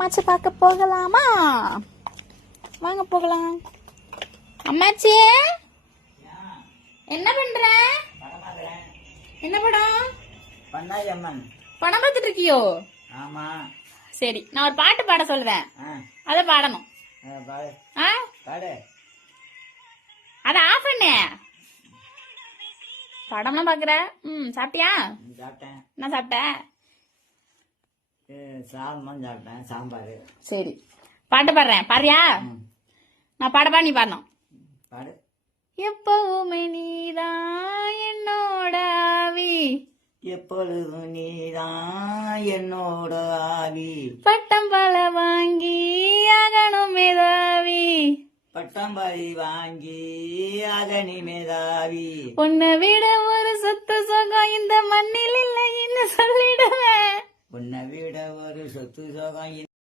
அம்மாச்சி பார்க்க போகலாமா? வாங்க போகலாம். அம்மாச்சி என்ன பண்ற? என்ன படம்? படம் பார்த்துட்டு இருக்கியோ? ஆமா. சரி, நான் ஒரு பாட்டு பாட சொல்றேன், அத பாடணும். அத ஆஃப் பண்ணு. படம்லாம் பாக்குற? சாப்பிட்டியா? சாப்பிட்டேன். என்ன சாப்பிட்ட? சாதம் சாப்பிட்டேன், சாம்பார். சரி, பாட்டு பாடுறேன், பாடுறியா? நான் பாடப்பா, நீ பாடணும். பாடு. எப்பவுமே நீதான் என்னோட ஆவி, எப்பொழுதும் நீதான் என்னோட ஆவி. பட்டம் பல வாங்கி ஆகணும் மேதாவி, பட்டம்பரி வாங்கி அகனி மேதாவி. உன்னை விட ஒரு சொத்து சுகம் இந்த மண்ணில் இல்லைன்னு சொல்லிடுவேன். உன்னை விட ஒரு சொத்து சோகம்